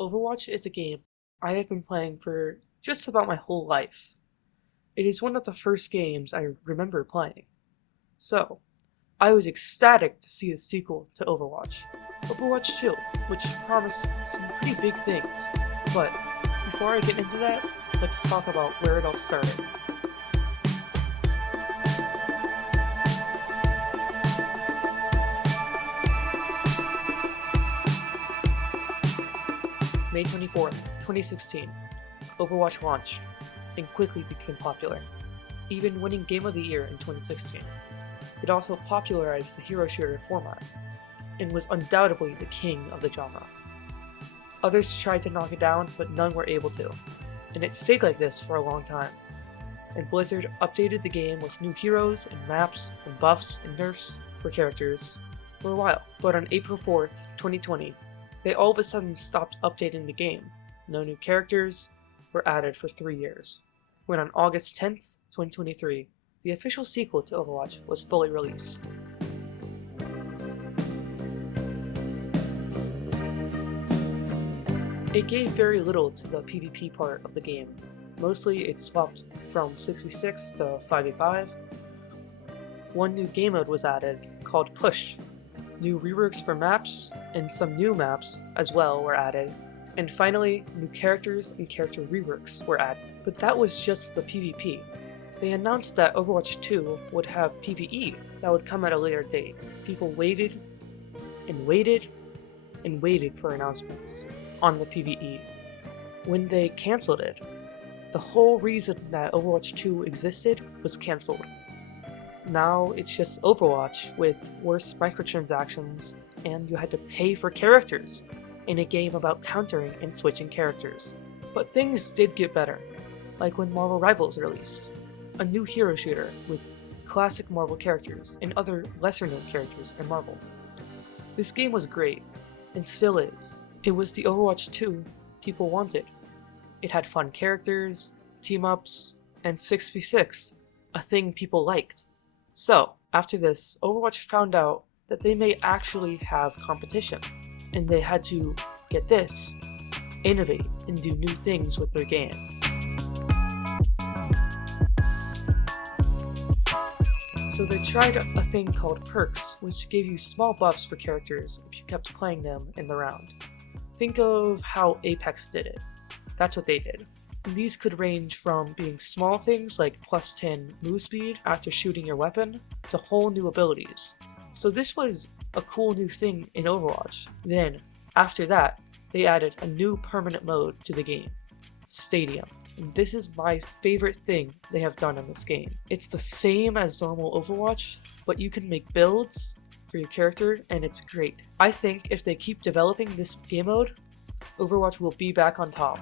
Overwatch is a game I have been playing for just about my whole life. It is one of the first games I remember playing. So, I was ecstatic to see the sequel to Overwatch, Overwatch 2, which promised some pretty big things. But before I get into that, let's talk about where it all started. May 24th, 2016, Overwatch launched and quickly became popular, even winning Game of the Year in 2016. It also popularized the hero shooter format and was undoubtedly the king of the genre. Others tried to knock it down, but none were able to, and it stayed like this for a long time. And Blizzard updated the game with new heroes and maps and buffs and nerfs for characters for a while. But on April 4th, 2020, they all of a sudden stopped updating the game. No new characters were added for 3 years. When on August 10th, 2023, the official sequel to Overwatch was fully released. It gave very little to the PvP part of the game. Mostly it swapped from 6v6 to 5v5. One new game mode was added called Push. New reworks for maps and some new maps as well were added. And finally, new characters and character reworks were added. But that was just the PvP. They announced that Overwatch 2 would have PvE that would come at a later date. People waited and waited and waited for announcements on the PvE. When they cancelled it, the whole reason that Overwatch 2 existed was cancelled. Now it's just Overwatch with worse microtransactions, and you had to pay for characters in a game about countering and switching characters. But things did get better, like when Marvel Rivals released, a new hero shooter with classic Marvel characters and other lesser-known characters in Marvel. This game was great, and still is. It was the Overwatch 2 people wanted. It had fun characters, team-ups, and 6v6, a thing people liked. So, after this, Overwatch found out that they may actually have competition, and they had to, get this, innovate and do new things with their game. So they tried a thing called perks, which gave you small buffs for characters if you kept playing them in the round. Think of how Apex did it. That's what they did. And these could range from being small things like plus 10 move speed after shooting your weapon to whole new abilities. So this was a cool new thing in Overwatch. Then, after that, they added a new permanent mode to the game, Stadium. And this is my favorite thing they have done in this game. It's the same as normal Overwatch, but you can make builds for your character, and it's great. I think if they keep developing this game mode, Overwatch will be back on top.